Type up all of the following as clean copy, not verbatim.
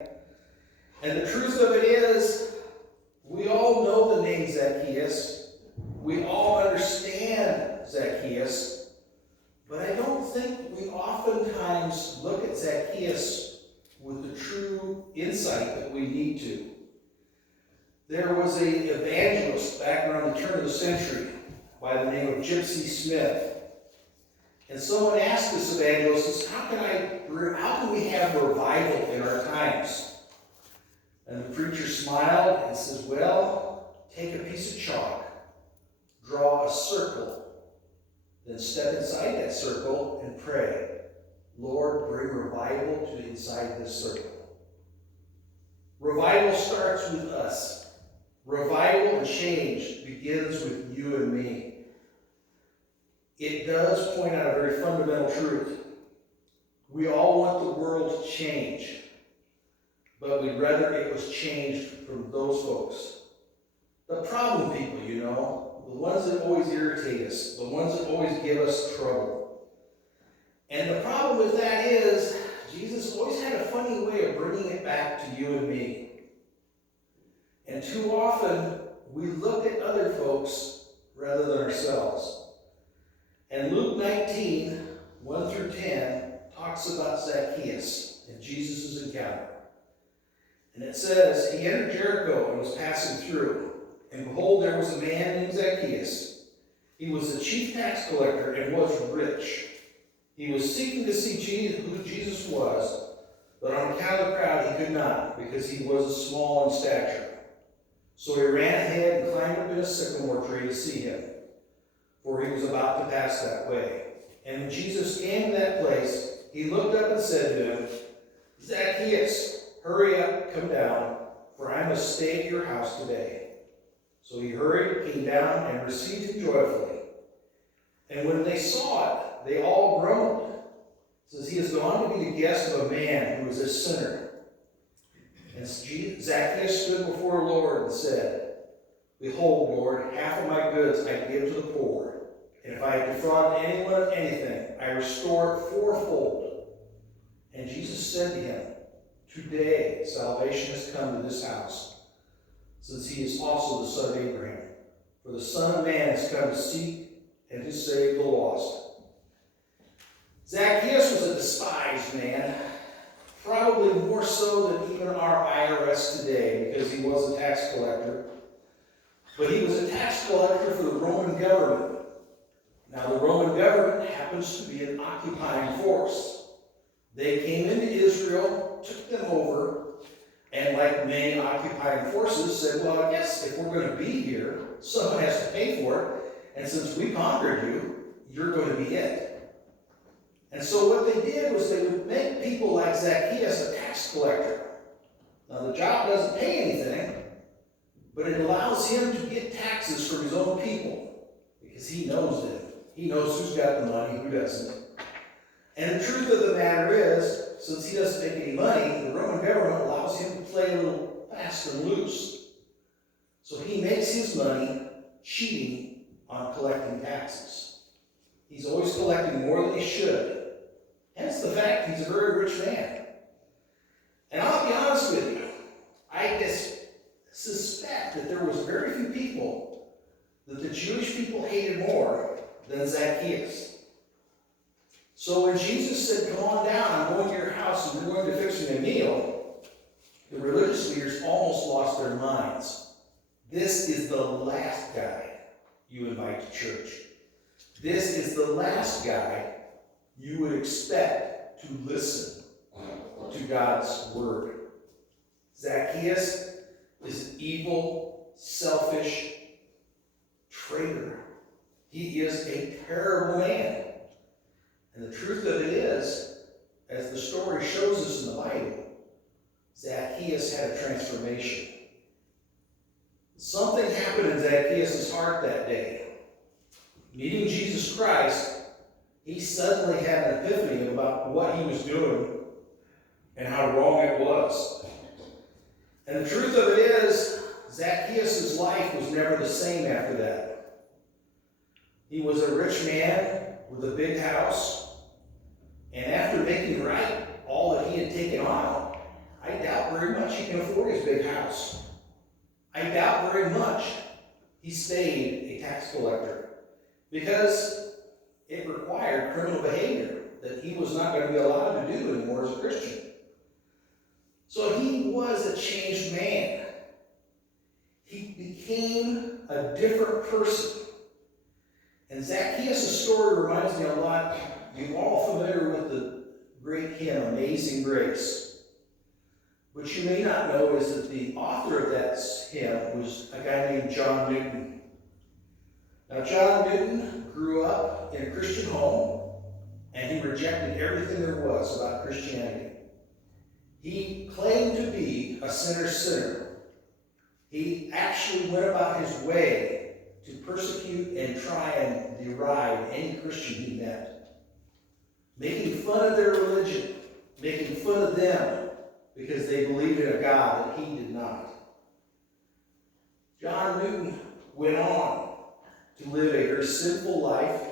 And the truth of it is, we all know the name Zacchaeus. We all understand Zacchaeus. But I don't think we oftentimes look at Zacchaeus with the true insight that we need to. There was an evangelist back around the turn of the century by the name of Gypsy Smith. And someone asked this evangelist, how can we have revival in our times? And the preacher smiled and says, well, take a piece of chalk, draw a circle, then step inside that circle and pray, Lord, bring revival to inside this circle. Revival starts with us. Revival and change begins with you and me. It does point out a very fundamental truth. We all want the world to change, but we'd rather it was changed from those folks. The problem people, the ones that always irritate us, the ones that always give us trouble. And the problem with that is, Jesus always had a funny way of bringing it back to you and me. And too often, we look at other folks rather than ourselves. And Luke 19, 1 through 10, talks about Zacchaeus and Jesus' encounter. And it says, he entered Jericho and was passing through. And behold, there was a man named Zacchaeus. He was the chief tax collector and was rich. He was seeking to see who Jesus was, but on account of the crowd he could not, because he was small in stature. So he ran ahead and climbed up in a sycamore tree to see him, for he was about to pass that way. And when Jesus came to that place, he looked up and said to him, Zacchaeus, hurry up, come down, for I must stay at your house today. So he hurried, came down, and received him joyfully. And when they saw it, they all grumbled. It says, he has gone to be the guest of a man who is a sinner. And Zacchaeus stood before the Lord and said, behold, Lord, half of my goods I give to the poor. And if I have defrauded anyone of anything, I restore it fourfold. And Jesus said to him, today salvation has come to this house, since he is also the son of Abraham. For the Son of Man has come to seek and to save the lost. Zacchaeus was a despised man, probably more so than even our IRS today, because he was a tax collector. But he was a tax collector for the Roman government. Now, the Roman government happens to be an occupying force. They came into Israel, took them over, and like many occupying forces, said, well, I guess if we're going to be here, someone has to pay for it. And since we conquered you, you're going to be it. And so what they did was they would make people like Zacchaeus a tax collector. Now, the job doesn't pay anything, but it allows him to get taxes from his own people, because he knows them. He knows who's got the money, who doesn't. And the truth of the matter is, since he doesn't make any money, the Roman government allows him to play a little fast and loose. So he makes his money cheating on collecting taxes. He's always collecting more than he should. Hence the fact he's a very rich man. And I'll be honest with you, I just suspect that there was very few people that the Jewish people hated more than Zacchaeus. So when Jesus said, come on down, I'm going to your house and we're going to fix you a meal, the religious leaders almost lost their minds. This is the last guy you invite to church. This is the last guy you would expect to listen to God's word. Zacchaeus is an evil, selfish traitor. He is a terrible man. And the truth of it is, as the story shows us in the Bible, Zacchaeus had a transformation. Something happened in Zacchaeus' heart that day. Meeting Jesus Christ, he suddenly had an epiphany about what he was doing and how wrong it was. And the truth of it is, Zacchaeus' life was never the same after that. He was a rich man with a big house, and after making right all that he had taken on, I doubt very much he can afford his big house. I doubt very much he stayed a tax collector, because it required criminal behavior that he was not going to be allowed to do anymore as a Christian. So he was a changed man. He became a different person. And Zacchaeus' story reminds me a lot. You're all familiar with the great hymn, Amazing Grace. What you may not know is that the author of that hymn was a guy named John Newton. Now, John Newton grew up in a Christian home, and he rejected everything there was about Christianity. He claimed to be a sinner's sinner. He actually went about his way to persecute and try and deride any Christian he met, making fun of their religion, making fun of them because they believed in a God that he did not. John Newton went on to live a very sinful life,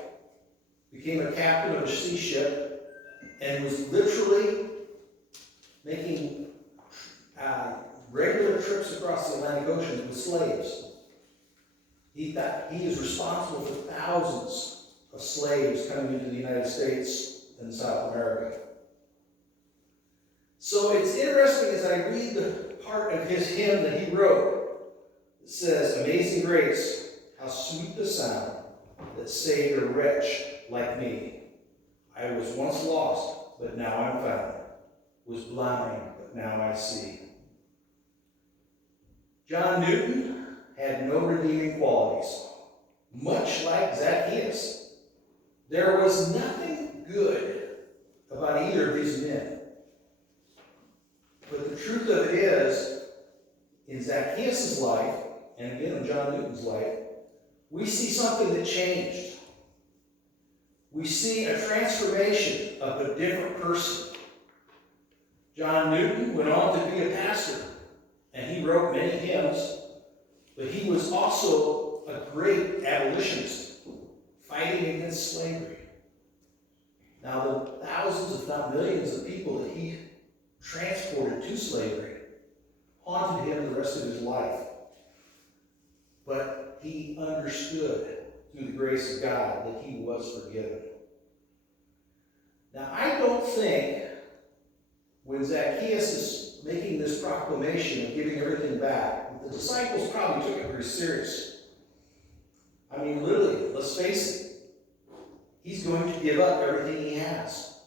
became a captain of a sea ship, and was literally making regular trips across the Atlantic Ocean with slaves. He is responsible for thousands of slaves coming into the United States and South America. So it's interesting as I read the part of his hymn that he wrote. It says, "Amazing grace, how sweet the sound that saved a wretch like me. I was once lost, but now I'm found. Was blind, but now I see." John Newton had no redeeming qualities. Much like Zacchaeus, there was nothing good about either of these men. But the truth of it is, in Zacchaeus' life, and again in John Newton's life, we see something that changed. We see a transformation of a different person. John Newton went on to be a pastor, and he wrote many hymns, but he was also a great abolitionist, fighting against slavery. Now, the thousands, if not millions, of people that he transported to slavery haunted him the rest of his life. But he understood, through the grace of God, that he was forgiven. Now, I don't think when Zacchaeus is making this proclamation of giving everything back, the disciples probably took it very serious. I mean, literally, let's face it. He's going to give up everything he has.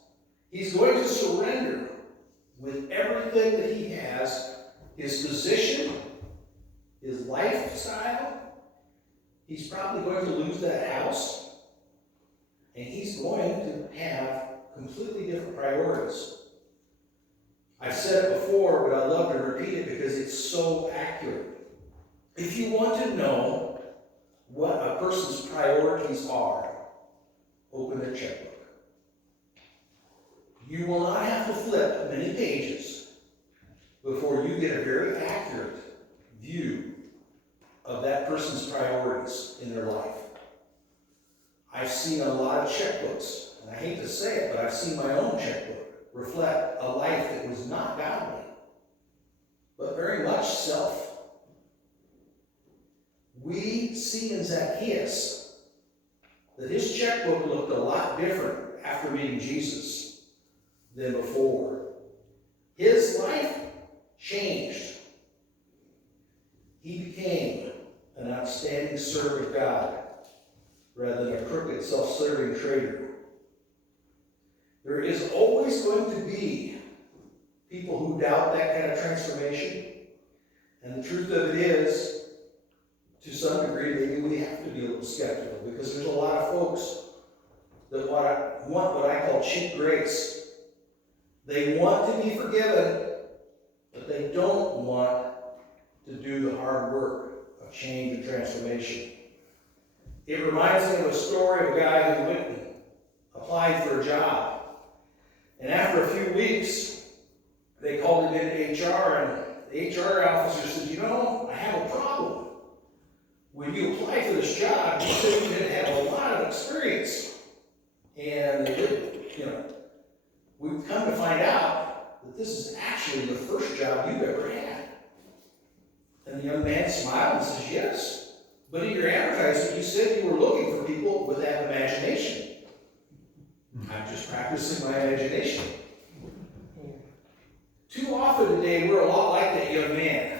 He's going to surrender with everything that he has, his position, his lifestyle. He's probably going to lose that house, and he's going to have completely different priorities. I've said it before, but I love to repeat it because it's so accurate. If you want to know what a person's priorities are, open their checkbook. You will not have to flip many pages before you get a very accurate view of that person's priorities in their life. I've seen a lot of checkbooks, and I hate to say it, but I've seen my own checkbook reflect a life that was not godly, but very much self. We see in Zacchaeus that his checkbook looked a lot different after meeting Jesus than before. His life changed. He became an outstanding servant of God rather than a crooked, self-serving traitor. There is always going to be people who doubt that kind of transformation. And the truth of it is, to some degree, maybe we have to be a little skeptical, because there's a lot of folks that want what I call cheap grace. They want to be forgiven, but they don't want to do the hard work of change and transformation. It reminds me of a story of a guy who went and applied for a job. And after a few weeks, they called him into HR, and the HR officer said, "You know, I have a problem. When you applied for this job, you said you didn't have a lot of experience." And they didn't, we've come to find out that this is actually the first job you've ever had? And the young man smiled and says, yes. But in your advertisement, you said you were looking for people with that imagination. I'm just practicing my imagination. Too often today, we're a lot like that young man.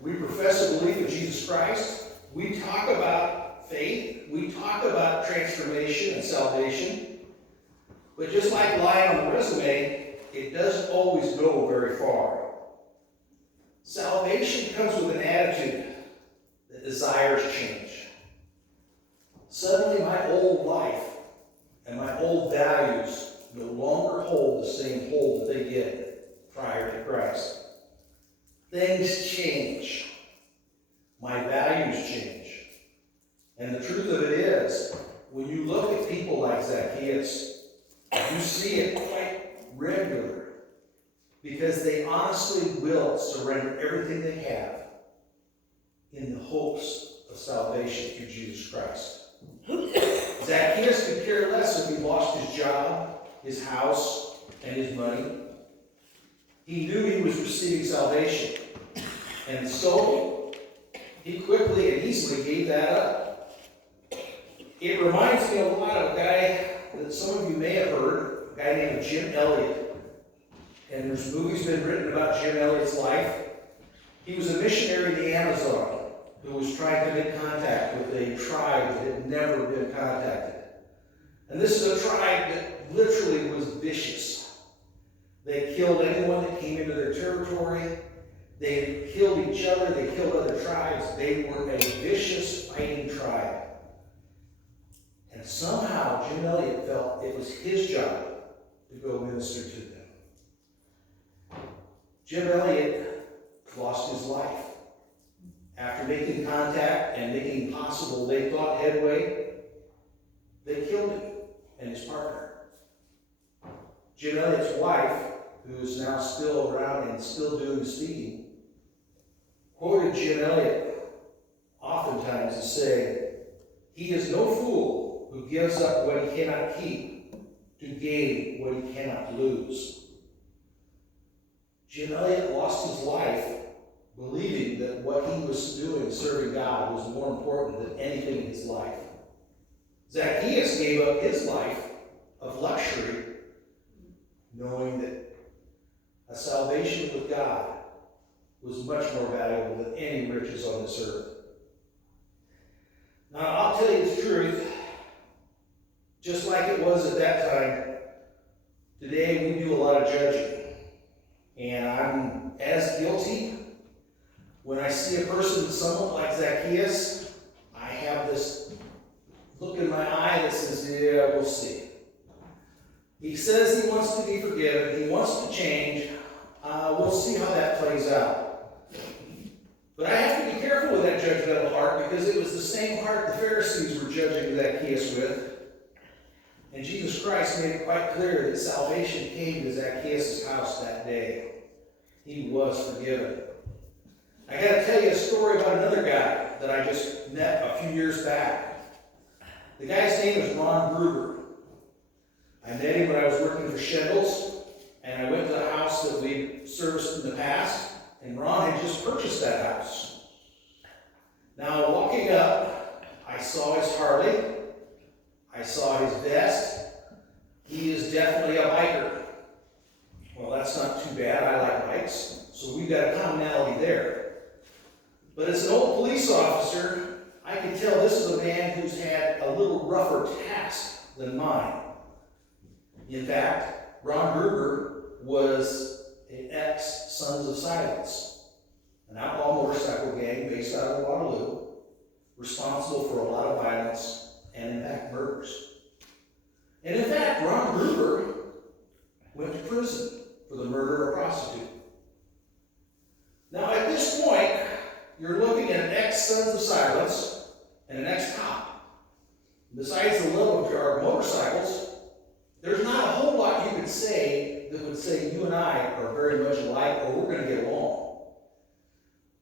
We profess a belief in Jesus Christ. We talk about faith. We talk about transformation and salvation. But just like lying on the resume, it doesn't always go very far. Salvation comes with an attitude that desires change. Suddenly, my old life and my old values no longer hold the same hold that they did prior to Christ. Things change. My values change. And the truth of it is, when you look at people like Zacchaeus, you see it quite regular, because they honestly will surrender everything they have in the hopes of salvation through Jesus Christ. Zacchaeus could care less if he lost his job, his house, and his money. He knew he was receiving salvation, and so he quickly and easily gave that up. It reminds me a lot of a guy that some of you may have heard, a guy named Jim Elliot. And there's movies been written about Jim Elliot's life. He was a missionary in the Amazon who was trying to make contact with a tribe that had never been contacted. And this is a tribe that literally was vicious. They killed anyone that came into their territory. They killed each other. They killed other tribes. They were a vicious fighting tribe. And somehow Jim Elliot felt it was his job to go minister to them. Jim Elliot lost his life. After making contact and making possible, they thought, headway, they killed him and his partner. Jim Elliot's wife, who is now still around and still doing the speaking, quoted Jim Elliot oftentimes as saying, "He is no fool who gives up what he cannot keep to gain what he cannot lose." Jim Elliot lost his life believing that what he was doing, serving God, was more important than anything in his life. Zacchaeus gave up his life of luxury, knowing that a salvation with God was much more valuable than any riches on this earth. Now, I'll tell you the truth, just like it was at that time, today we do a lot of judging. And I'm as guilty. When I see a person somewhat like Zacchaeus, I have this look in my eye that says, yeah, we'll see. He says he wants to be forgiven. He wants to change. We'll see how that plays out. But I have to be careful with that judgmental heart, because it was the same heart the Pharisees were judging Zacchaeus with. And Jesus Christ made it quite clear that salvation came to Zacchaeus' house that day. He was forgiven. I got to tell you a story about another guy that I just met a few years back. The guy's name is Ron Gruber. I met him when I was working for Shingles, and I went to the house that we serviced in the past, and Ron had just purchased that house. Now, walking up, I saw his Harley. I saw his vest. He is definitely a biker. Well, that's not too bad. I like bikes, so we've got a commonality there. But as an old police officer, I can tell this is a man who's had a little rougher task than mine. In fact, Ron Gruber was an ex-Sons of Silence, an outlaw motorcycle gang based out of Waterloo, responsible for a lot of violence and, in fact, murders. And in fact, Ron Gruber went to prison for the murder of a prostitute. Now, at this point, you're looking at an ex-Sons of Silence and an ex-cop. Besides the love of our motorcycles, there's not a whole lot you could say that would say you and I are very much alike, or we're going to get along.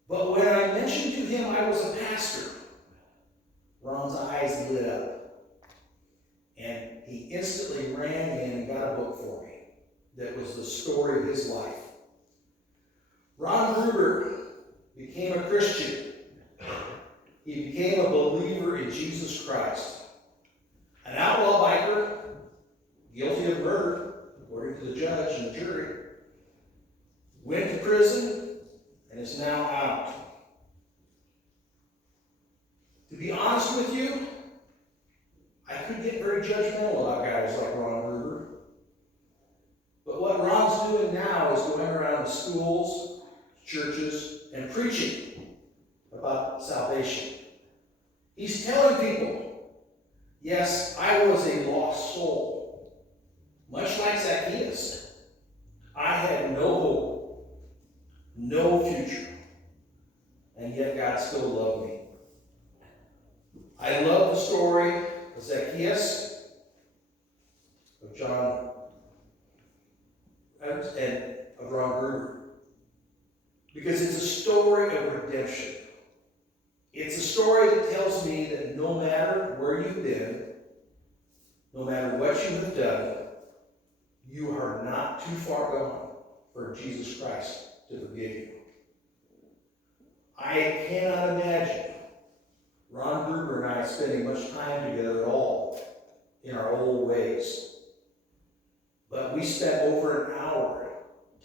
But when I mentioned to him I was a pastor, Ron's eyes lit up. And he instantly ran in and got a book for me. that was the story of his life. Ron Gruber became a Christian. He became a believer in Jesus Christ. An outlaw biker, guilty of murder, according to the judge and the jury, went to prison and is now out. To be honest with you, I could get very judgmental about guys like Ron Gruber. But what Ron's doing now is going around to schools, churches, and preaching about salvation. He's telling people, yes, I was a lost soul. Much like Zacchaeus, I had no hope, no future, and yet God still loved me. I love the story of Zacchaeus, of John, and of Ron Gruber, because it's a story of redemption. It's a story that tells me that no matter where you've been, no matter what you have done, you are not too far gone for Jesus Christ to forgive you. I cannot imagine Ron Gruber and I spending much time together at all in our old ways. But we spent over an hour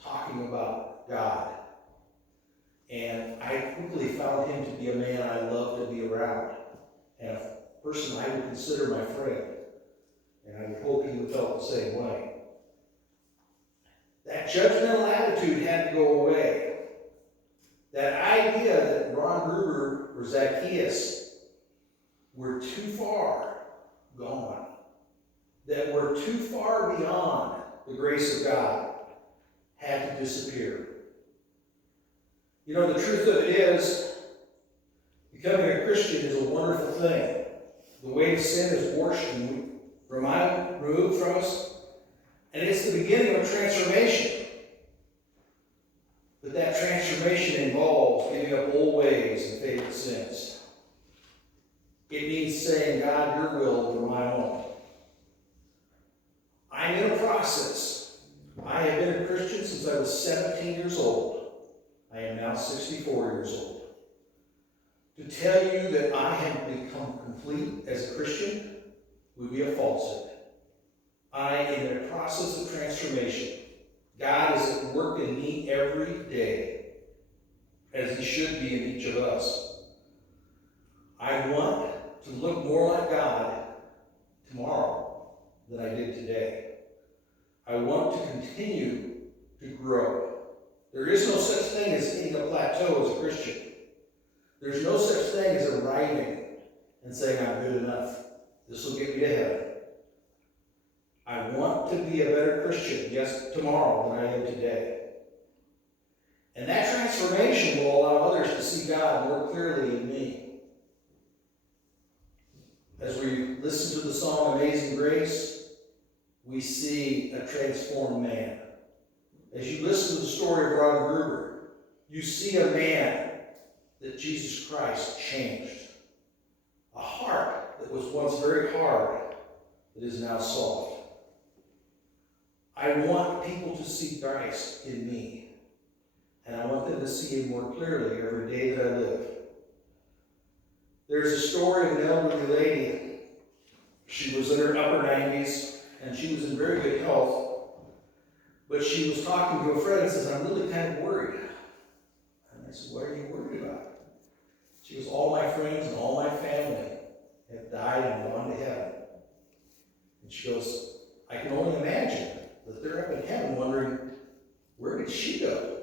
talking about God. And I quickly found him to be a man I love to be around, and a person I would consider my friend. And I would hope he would feel the same way. That judgmental attitude had to go away. That idea that Ron Gruber or Zacchaeus were too far gone, that were too far beyond the grace of God, had to disappear. You know, the truth of it is, becoming a Christian is a wonderful thing. The weight of sin is washed and removed from us, and it's the beginning of transformation. But that transformation involves giving up old ways and favorite sins. It means saying, God, your will over my own. I'm in a process. I have been a Christian since I was 17 years old. I am now 64 years old. To tell you that I have become complete as a Christian would be a falsehood. I am in a process of transformation. God is at work in me every day, as he should be in each of us. I want to look more like God tomorrow than I did today. I want to continue to grow. There is no such thing as hitting a plateau as a Christian. There's no such thing as arriving and saying, I'm good enough. This will get me to heaven. I want to be a better Christian, yes, tomorrow than I am today. And that transformation will allow others to see God more clearly in me. As we listen to the song Amazing Grace, we see a transformed man. As you listen to the story of Ron Gruber, you see a man that Jesus Christ changed. A heart that was once very hard that is now soft. I want people to see Christ in me, and I want them to see him more clearly every day that I live. There's a story of an elderly lady. She was in her upper 90s, and she was in very good health. But she was talking to a friend and says, I'm really kind of worried. And I said, what are you worried about? She goes, all my friends and all my family have died and gone to heaven. And she goes, I can only imagine that they're up in heaven wondering, where did she go?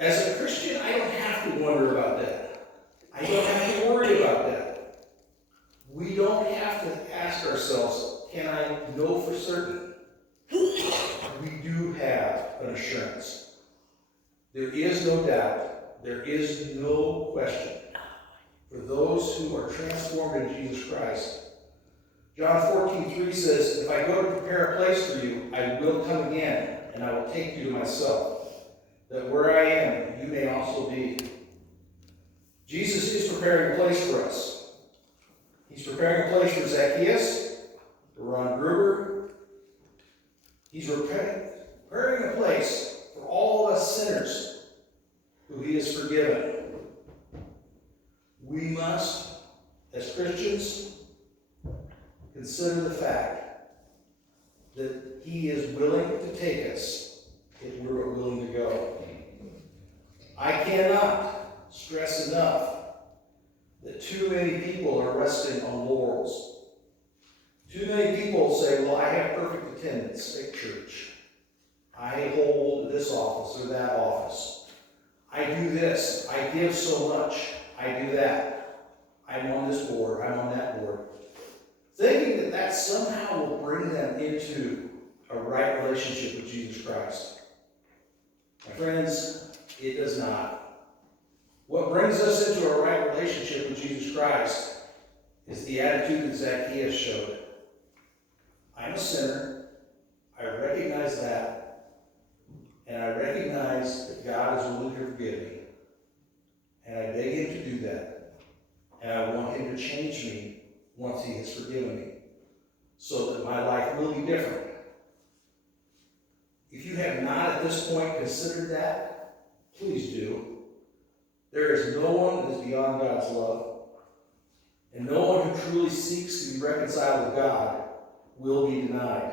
As a Christian, I don't have to wonder about that. I don't have to worry about that. We don't have to ask ourselves, can I know for certain? We do have an assurance. There is no doubt. There is no question. For those who are transformed in Jesus Christ. John 14:3 says, if I go to prepare a place for you, I will come again, and I will take you to myself, that where I am, you may also be. Jesus is preparing a place for us. He's preparing a place for Zacchaeus, for Ron Gruber, He's preparing a place for all of us sinners who he has forgiven. We must, as Christians, consider the fact that he is willing to take us if we're willing to go. I cannot stress enough that too many people are resting on laurels. Too many people say, well, I have perfect attendance at church. I hold this office or that office. I do this. I give so much. I do that. I'm on this board. I'm on that board. Thinking that that somehow will bring them into a right relationship with Jesus Christ. My friends, it does not. What brings us into a right relationship with Jesus Christ is the attitude that Zacchaeus showed. I'm a sinner. I recognize that. And I recognize that God is willing to forgive me. And I beg him to do that. And I want him to change me once he has forgiven me, so that my life will be different. If you have not at this point considered that, please do. There is no one that is beyond God's love, and no one who truly seeks to be reconciled with God will be denied.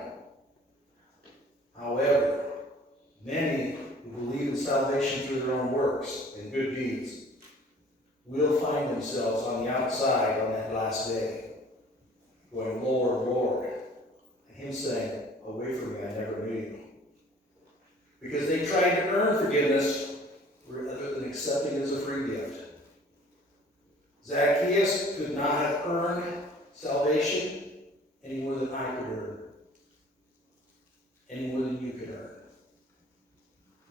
However, many who believe in salvation through their own works and good deeds will find themselves on the outside on that last day, going, Lord, Lord, and him saying, away from me, I never knew you. Because they tried to earn forgiveness rather than accepting it as a free gift. Zacchaeus could not have earned salvation any more than I could earn, any more than you could earn.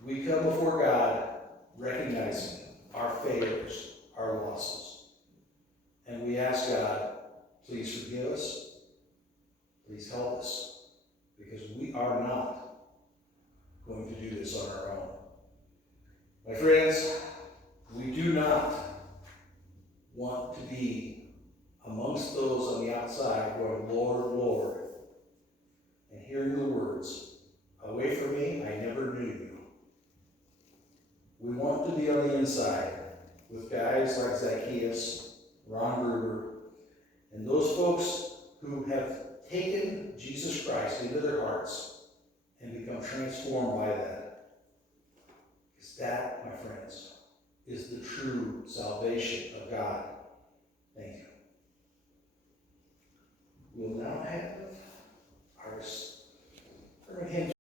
We come before God recognizing our failures, our losses. And we ask God, please forgive us, please help us, because we are not going to do this on our own. My friends, we do not want to be amongst those on the outside going, Lord, Lord, and hearing the words, away from me, I never knew you. We want to be on the inside with guys like Zacchaeus, Ron Gruber, and those folks who have taken Jesus Christ into their hearts and become transformed by that. Because that, my friends, is the true salvation of God. Thank you. We'll now have our hymn.